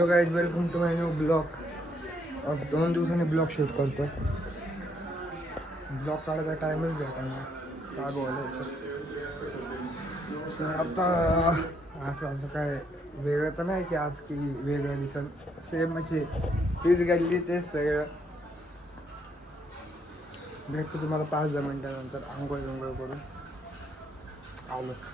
Hello guys, welcome to my new blog. आज 2 दिवसांनी blog shoot करतो. ब्लॉग काढायचा टाईमच भेटायला, काय बोलायचं. तर आता असं काय वेगळं तर नाही की आज की वेगळं दिसन, सेम असे तीच गल्ली तेच सगळं. भेटतो तुम्हाला 5-10 मिनिटानंतर. आंघोळ करून आलोच.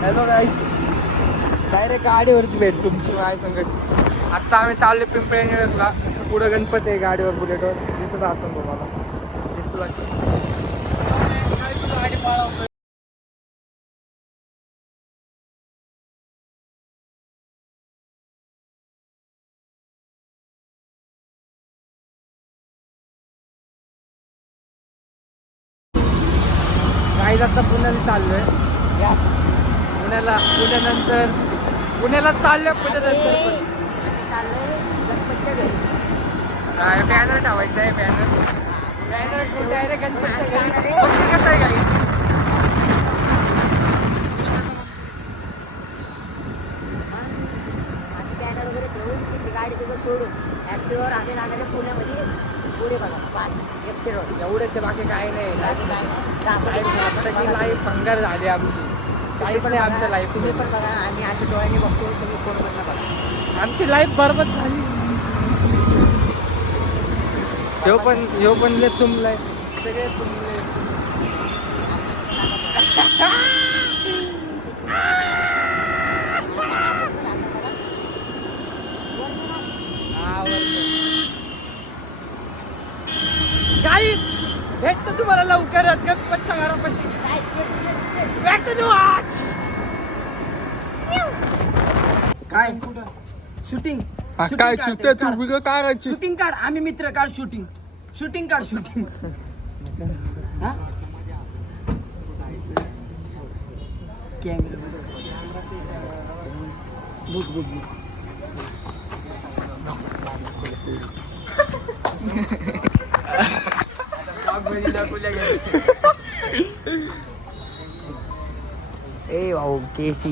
हॅलो गाईज, डायरेक्ट गाडीवरती भेट तुमची माझ्या संगत. आत्ता आम्ही चाललो पिंपळेला. पुढं गणपती आहे गाडीवर, बुलेटवर दिसत असेल तुम्हाला. दिसला गाडी पाळवतो. गाईज आता पुण्याला चाललोय. पुण्याला चाललोय. पुण्यानंतर बॅनर ठेवायचं आहे. बॅनर डायरेक्ट गणपतीच्या घरी. बघते कसं आहे गाईज. गाडी तिथं सोडून ऍक्टिव्हवर आम्ही लागले पुण्यामध्ये. पुढे बघा पास एवढेच आहे, बाकी काही नाही. लाईफ लाईफ भंगार झाली आमची. काहीच नाही आमच्या लाईफ. तुम्ही पण बघा, आम्ही अशा डोळ्यांनी बघतो, तुम्ही फोन बघा बघा. आमची लाईफ बरबाद झाली. ह्यो पण ले तुमलाय, सगळे तुमले. गाईज भेटतो तुम्हाला लवकरच गणपतच्या घरापाशी. Back to the watch. काय शूटिंग काय शिवते तू? तुझं काय करायची? शूटिंग काढ. आम्ही मित्र काढ. शूटिंग काढ. हा कॅमेरा बुक ए भाऊ केसी.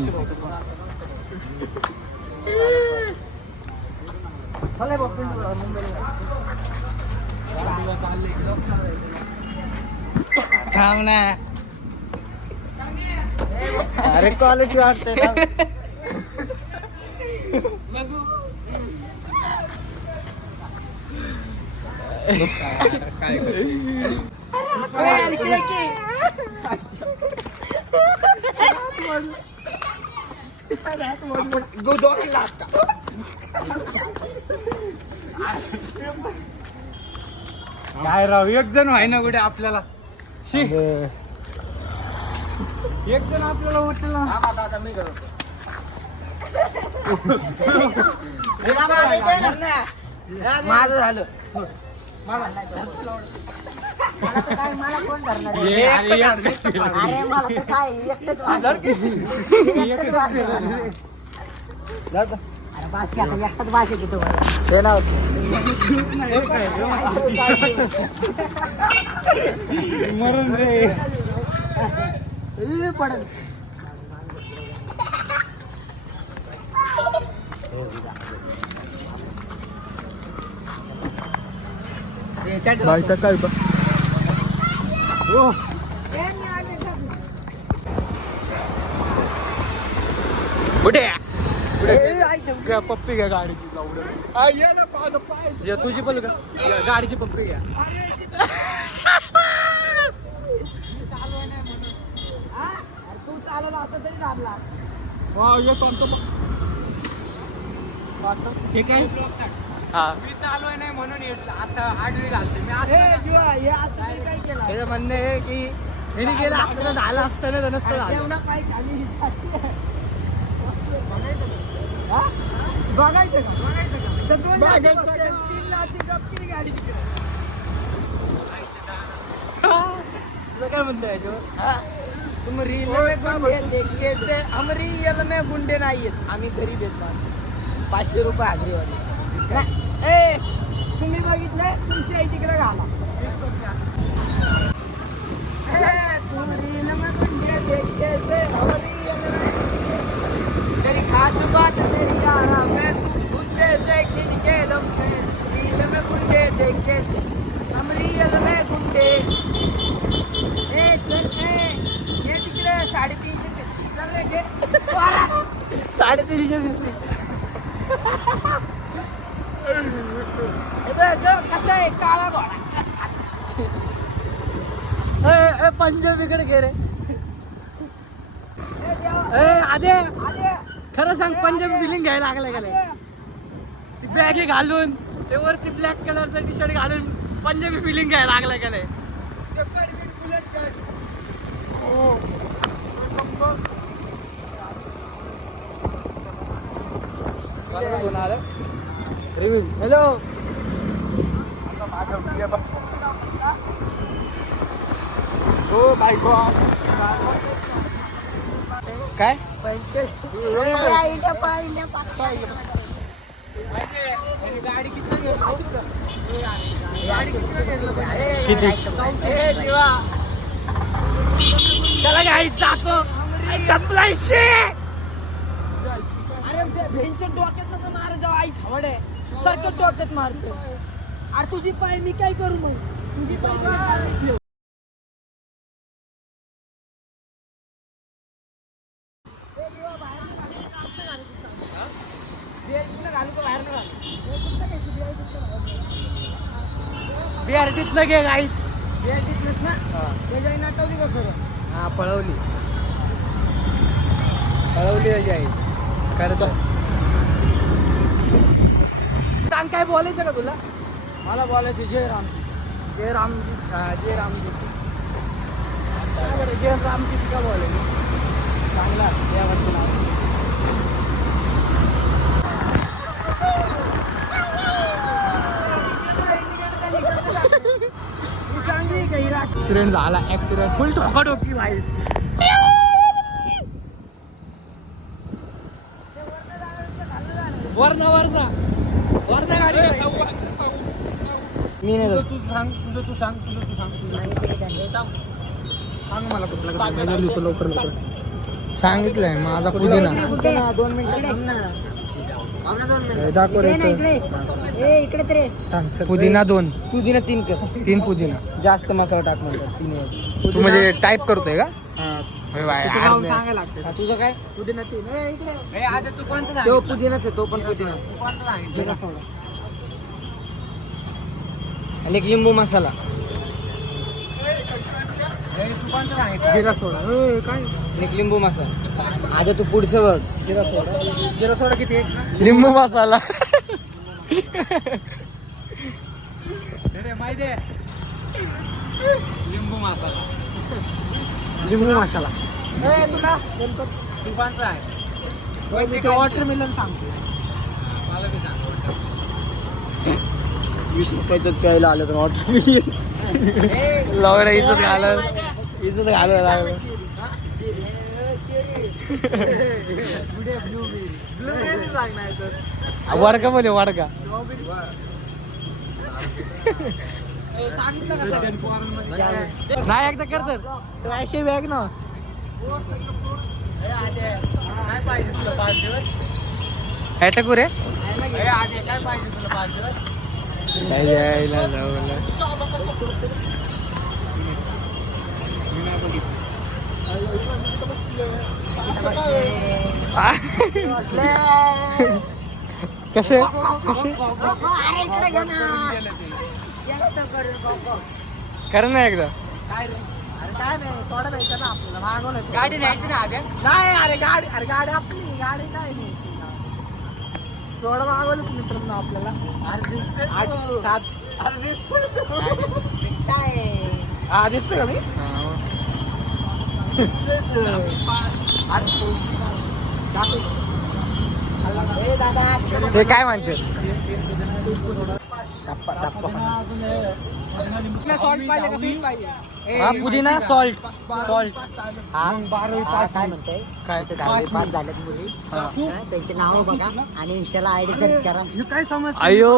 थांब ना. अरे क्वालिटी वाटते काय काय राव, एक जण व्हाय ना कुठे आपल्याला. एक जण आपल्याला वाटलं. माझं झालं. मला कोण धरणार आहे? अरे मला तर काय एकटंच अरे बास की, आता एकटाच बास आहे तिथं मरण रे पडत. काय बघ. कुठे पप्पी घ्या गाडीची. या तुझी पण गाडीची पप्पी घ्या. तू चालवला असं तरी दाबला. हे काय? मी चालू नाही म्हणून आता आडवी घालते मी. हे म्हणणं आहे की हे गेलं असतं, झालं असतं ना, नसतं झालं. बघायचं गाडी काय म्हणतोय तुम रील में गुंडे देखते से हम रियल में गुंडे नाही आहेत. आम्ही घरी देतो 500 रुपये हाजरीवाले. तुम्ही बघितले तुमची आई तिकडे घाला तेरी खास बात तेरी यारा मैं तू गुंडे से किनके दम पे रील में गुंडे देख के हम रियल में गुंडे ए चल ये तिकडे 350 चल रे घे 350 सीसी कसं आहे काळा घोडा पंजाबीकडे गे रे आधे खरं सांग पंजाबी फिलिंग घ्यायला लागलाय का नाही ती बॅगे घालून ते वरती ब्लॅक कलरचा टी शर्ट घालून पंजाबी फिलिंग घ्यायला लागलाय का नाही रिव्ह्यू हॅलो हो बायको काय गाडी किती चला गाडी जातो अरे भेंच्या डोक्यात नको मारे जाऊ आई छवड आहे सारखं डोक्यात मारतो अरे तुझी पाय मी काय करू मग तुझी पाय बिआरटीत न घे गाईच बिआरटीत ना त्याच्या आई नाटवली का खरं हा पळवली त्याची आई करतो सांग काय बोलायचं का तुला मला बोलायचं जय रामजी जय रामजी जय रामजी जय रामजी का बोलायचं चांगला देवाचं नाव ऍक्सिडेंट झाला ऍक्सिडेंट फुल ठोकाठोकी भाई वरना गाडी मी नाही तू सांग तुझं तू सांग मला कुठला लवकर सांगितलंय माझा पुदिना 2 मिनिट दाखव रे इकडे तरी पुदिना 2 पुदिना 3 कर 3 पुदिना जास्त मसाला टाक म्हणतात 3 तू म्हणजे टाईप करतोय का सांगायला लागतं तुझं काय पुदिना 3 इकडे तू कोणता तो पुदिनाच आहे तो पण पुदिना एक लिंबू मसाला जिरा सोडा काय एक लिंबू मसाला आता तू पुढचं बघ जिरा सोडा किती लिंबू मसाला माहिती लिंबू मसाला तुला तू कोणता आहे वॉटरमेलन सांगतो मला बी सांग 20 रुपयाचं प्यायला आलं तर वॉटरमेलन लवकर इज्जत घालत वडका बोले वडका नाही एकदा कर सर तो अशी बॅग ना अटॅक रे काय पाहिजे तुला 5 दिवस कसे कर ना एकदा काय नाही थोडं द्यायचं ना आपल्याला मागवलं गाडी न्यायची ना आधी नाही अरे गाडी आपली गाडी काय न्यायची थोडं मागवलं मित्रांनो आपल्याला दिसतोय का मी ते काय म्हणते सॉल्ट पाहिजे का हा पुदिना सॉल्ट हा काय म्हणताय काय? ते 10वी पास झाल्यात मुली हा, त्यांचे नाव बघा आणि इंस्टाला आयडी सर्च करा. अयो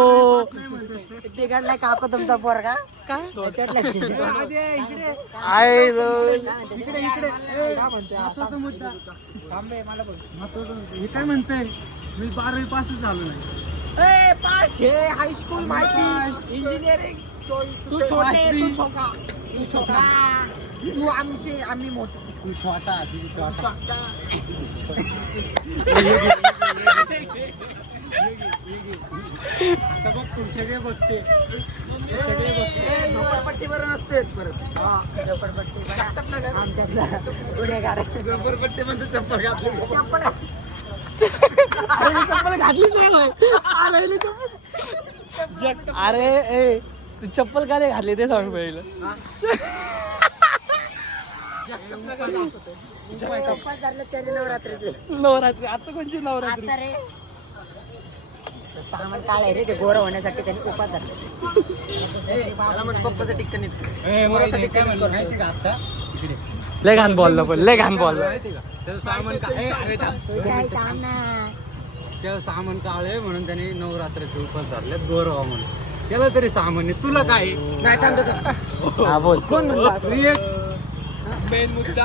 बिघडलाय का आपण तुमचा पोरगा त्याच्यात लक्ष द्या. आय हे काय म्हणते मी 12वी पासच झालो नाही. पास हे हायस्कूल माहिती इंजिनिअरिंग तू छोटे तू छोटा तू आम्ही मोठे तू छोटा आता बघ तू सगळे बघते झोपडपट्टीवर नसतेच परत झोपडपट्टी आमच्यातला गुन्हेगार झोपडपट्टी म्हणजे चप्पल घातली चप्पल चप्पल घातली नाही अरे ए तू चप्पल का नाही घातली ते सांग पहिलं. उपास धरले त्याने नवरात्रीचे नवरात्री आता कोणची नवरात्री आता रे सामान काढाय रे ते गोरं होण्यासाठी त्यांनी उपास धरले. पप्पाचं टिक्का माहिती का आता इकडे लय घाण बोललं पण लय घाण बोललं. माहिती का त्याचं सामान काय काम ना त्याचं सामान काळे म्हणून त्यांनी नवरात्रीचे उपास धरले गौरव म्हणून केलं तरी सामान्य तुला काय नाही थांबतो हा बोल कोण मेन मुद्दा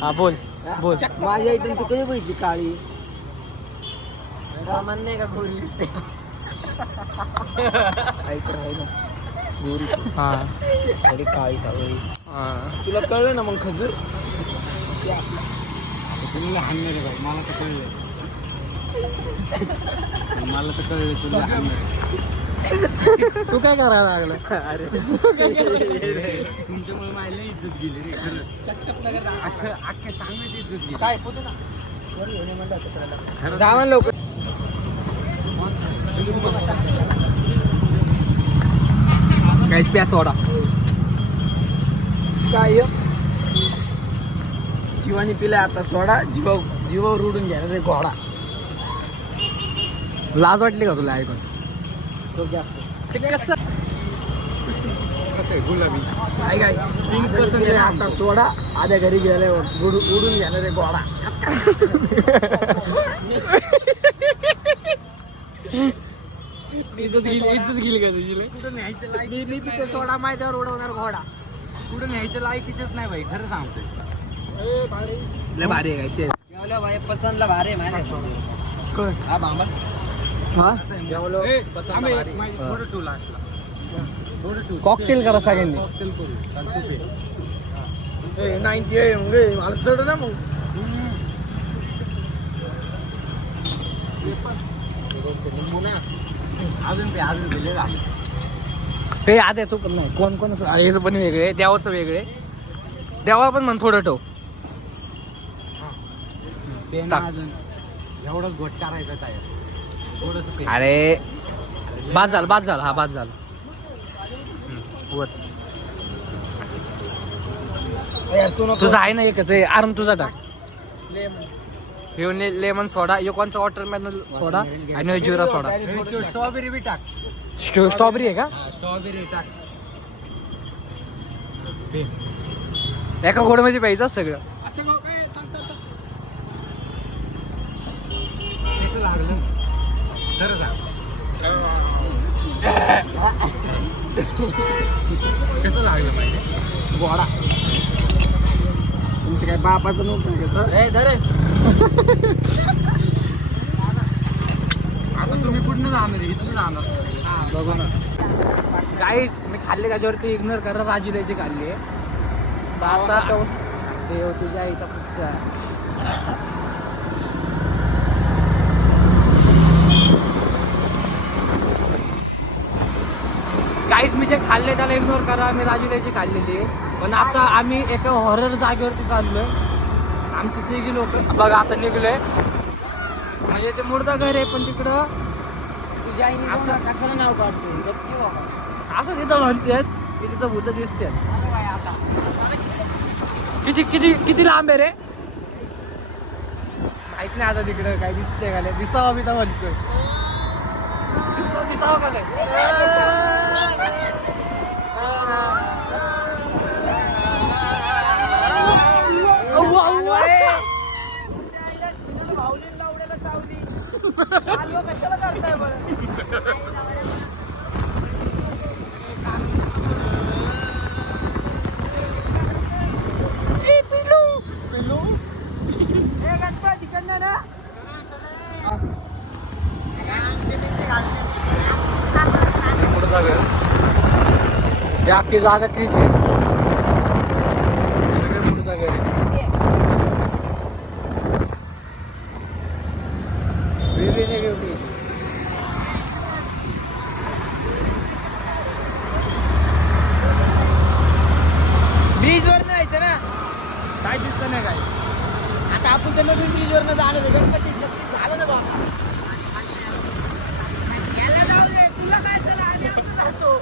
हा बोल बोल माझ्या इथून तू कधी बघितली काळी सामान नाही का गोरी गोरी हा थोडी काळी सावळी हा तुला कळलं ना मग खजूर तुला हाणणार आहे भाई मला तर कळलं मला तर कळलं तुला हाणणार तू काय करायला लागला अरे तुमच्यामुळे माझी लई इज्जत गेली रे खरं अख्ख्या सांगण्याची इज्जत गेली काय सामान लवकर काहीच प्या सोडा काय जीवानी पिला आता सोडा जीवावर उडून घ्या रे घोडा लाज वाटली का तुला ऐकून खूप जास्त ते कसं कसं आहे गुलाबी काय काय आता सोडा आद्या घरी गेल्यावर उडून घ्या रे घोडा इज्जत गेली का तुझी लय? कुठं न्यायचं लायक मी पिते सोडा माझ्यावर उडवणार घोडा कुठं न्यायचं लायकीचंच नाही भाई खरं सांगतोय लय भारी आहे काय जेवलो भाई पसंतला भारी आहे माहिती कोण हा बाबा हा जेवलो थोडं टू लास्टला थोडं टू कॉकटेल करा सगळ्यांनी कॉकटेल करू आणि तू पे 90 आहे मग मला चढ ना मग अजून गेले हे आता तू पण नाही कोण कोण हेच पण वेगळे देवाचं वेगळे देवा पण म्हण थोडं ठेव पेन टाक. अजून एवढंच घोट करायचं काय थोडंसं पेन अरे बाद झाला हा बाद झाला तुझा आहे ना एकच आहे आराम तुझा टाक लेमन सोडा कोणचा वॉटरमेलन सोडा आणि जिरा सोडा स्ट्रॉबेरी बी टाक स्ट्रॉबेरी आहे का स्ट्रॉबेरी टाक एका गोडमध्ये प्यायचं सगळं कसं लागलं खरं सांग कसं लागलं पाहिजे घोडा तुमच्या काय बापाचं नव्हतं आता तुम्ही कुठनं जाणार आहे इथनं जाणार बघू ना काहीच मी खाल्ले त्याच्यावरती इग्नोर करा भाजी द्यायची खाल्ली आता देव तुझ्या आईचा पुढचा काहीच मी जे खाल्ले त्याला इग्नोर करा मी राजूल्याची खाल्लेली पण आता आम्ही एका हॉरर जागेवरती चाललोय आमची सगळी लोक बघा आता निघलोय म्हणजे ते मुर्दा घर आहे पण तिकडं तुझ्या आईने असं कशाला नाव काढतो असं तिथं म्हणतात की तिथं भूत दिसतात किती लांब आहे रे माहित नाही आता तिकडं काय दिसते का दिसावा बिसा म्हणतोय अख्खी जागा ठीक आहे सगळे पुढचा घर आहे ब्रिजवर जायचं ना काय दिसतं नाही काय आता आपण तर नवीन ब्रिजवर न जाणं गणपती झालं ना जाऊ तुला काय चला आम्ही आमचं जातो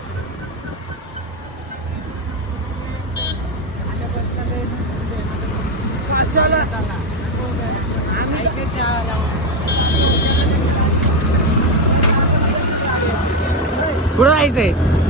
कुठं जायचंय